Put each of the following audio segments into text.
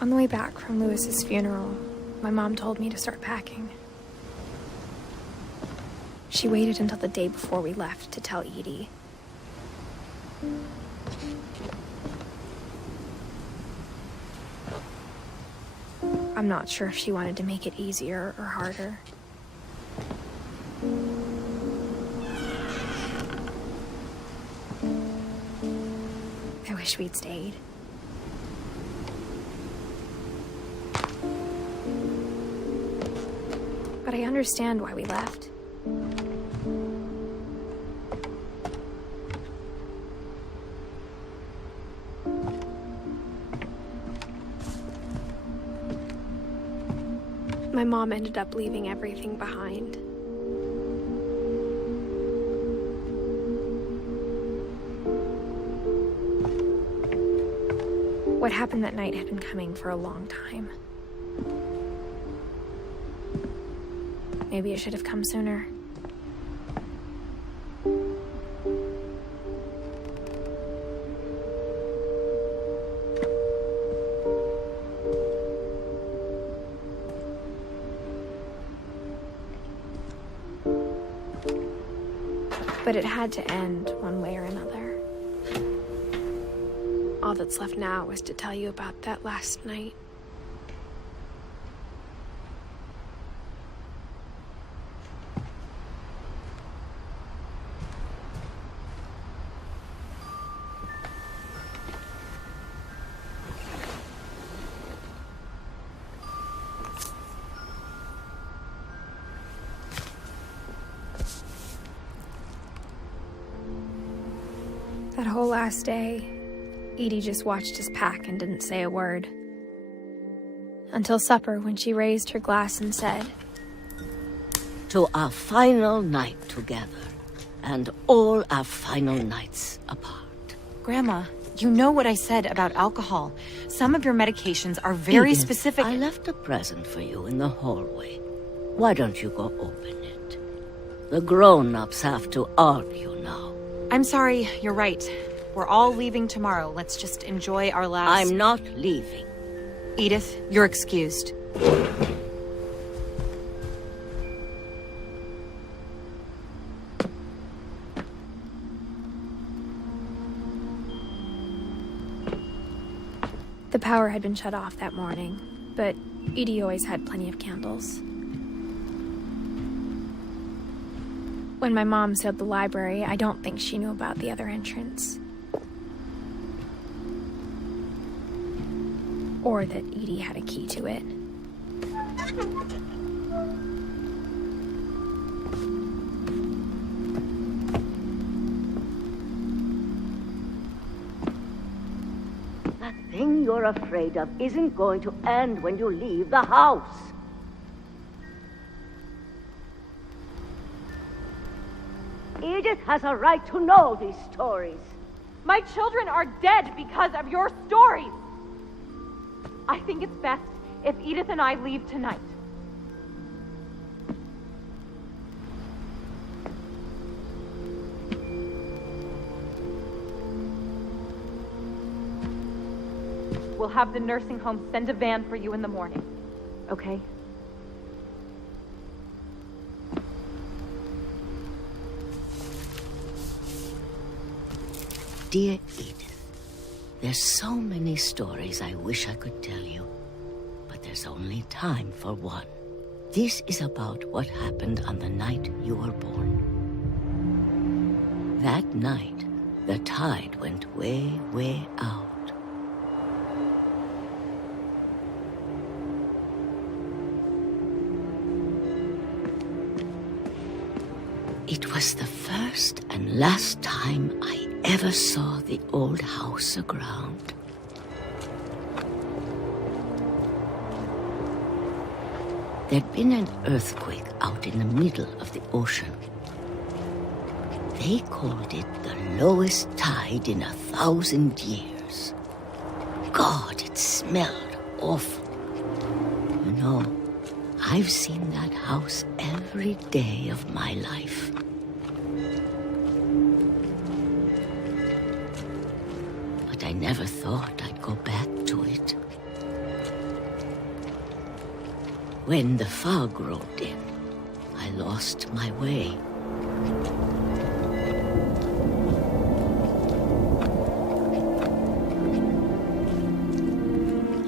On the way back from Lewis's funeral, my mom told me to start packing. She waited until the day before we left to tell Edie. I'm not sure if she wanted to make it easier or harder. I wish we'd stayed. But I understand why we left. My mom ended up leaving everything behind. What happened that night had been coming for a long time. Maybe it should have come sooner. But it had to end one way or another. All that's left now is to tell you about that last night. That whole last day, Edie just watched us pack and didn't say a word. Until supper, when she raised her glass and said, "To our final night together, and all our final nights apart." Grandma, you know what I said about alcohol. Some of your medications are very Edith, specific. I left a present for you in the hallway. Why don't you go open it? The grown-ups have to argue now. I'm sorry, you're right. We're all leaving tomorrow. Let's just enjoy our last... I'm not leaving. Edith, you're excused. the power had been shut off that morning, but Edie always had plenty of candles. When my mom sealed the library, I don't think she knew about the other entrance. Or that Edie had a key to it. That thing you're afraid of isn't going to end when you leave the house. Edith has a right to know these stories. My children are dead because of your stories. I think it's best if Edith and I leave tonight. We'll have the nursing home send a van for you in the morning, okay? Dear Edith, there's so many stories I wish I could tell you, but there's only time for one. This is about what happened on the night you were born. That night, the tide went way, way out. It was the first and last time I ever saw the old house aground. There'd been an earthquake out in the middle of the ocean. They called it the lowest tide in 1,000 years. God, it smelled awful. You know, I've seen that house every day of my life. But I never thought I'd go back to it. When the fog rolled in, I lost my way.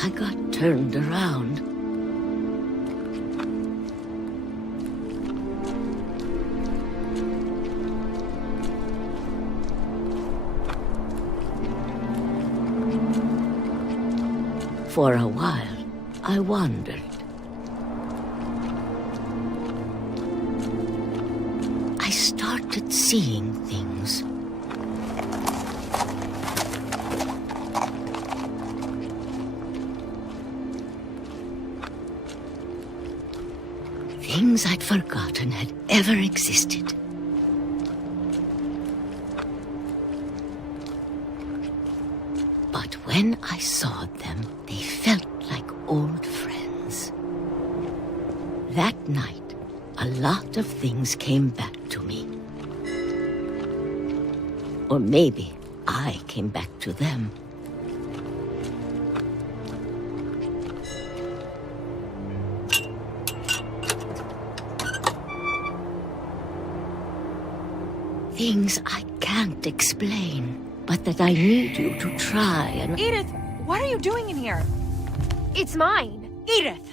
I got turned around. For a while, I wandered. I started seeing things. Things I'd forgotten had ever existed. But when I saw them, they felt like old friends. That night, a lot of things came back to me. Or maybe I came back to them. Things I can't explain, but that I need you to try and... Edith, what are you doing in here? It's mine. Edith!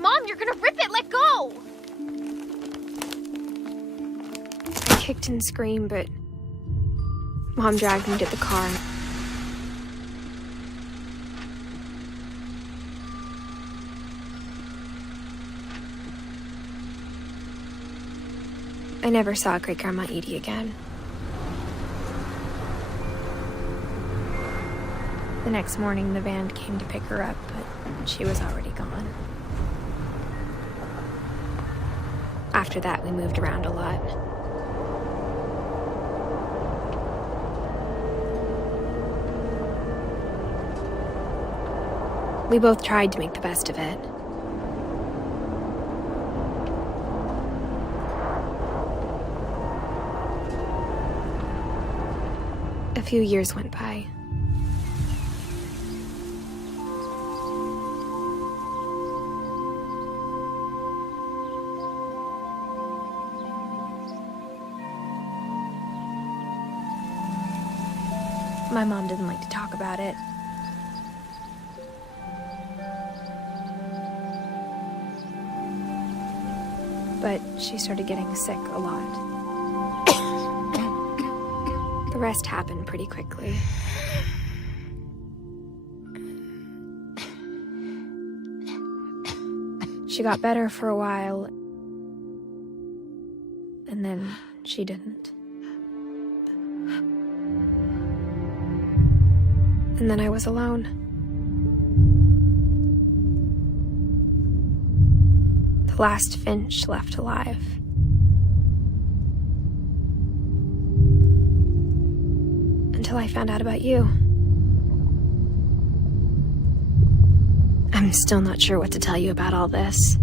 Mom, you're gonna rip it! Let go! I kicked and screamed, but Mom dragged me to the car. I never saw Great-Grandma Edie again. The next morning, the van came to pick her up, but she was already gone. After that, we moved around a lot. We both tried to make the best of it. A few years went by. My mom didn't like to talk about it. But she started getting sick a lot. The rest happened pretty quickly. She got better for a while, and then she didn't. And then I was alone. The last Finch left alive. Until I found out about you. I'm still not sure what to tell you about all this.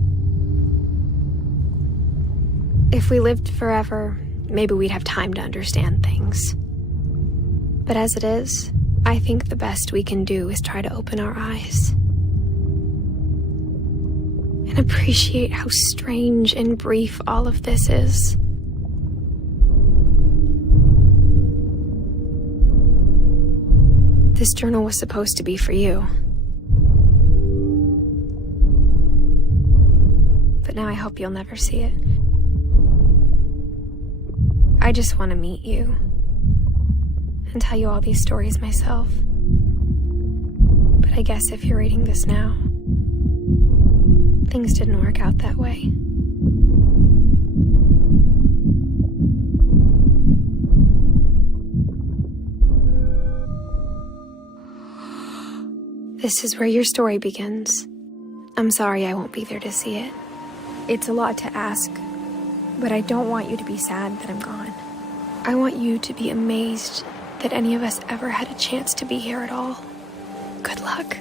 If we lived forever, maybe we'd have time to understand things. But as it is, I think the best we can do is try to open our eyes. And appreciate how strange and brief all of this is. This journal was supposed to be for you. But now I hope you'll never see it. I just want to meet you and tell you all these stories myself. But I guess if you're reading this now, things didn't work out that way. This is where your story begins. I'm sorry I won't be there to see it. It's a lot to ask, but I don't want you to be sad that I'm gone. I want you to be amazed that any of us ever had a chance to be here at all. Good luck.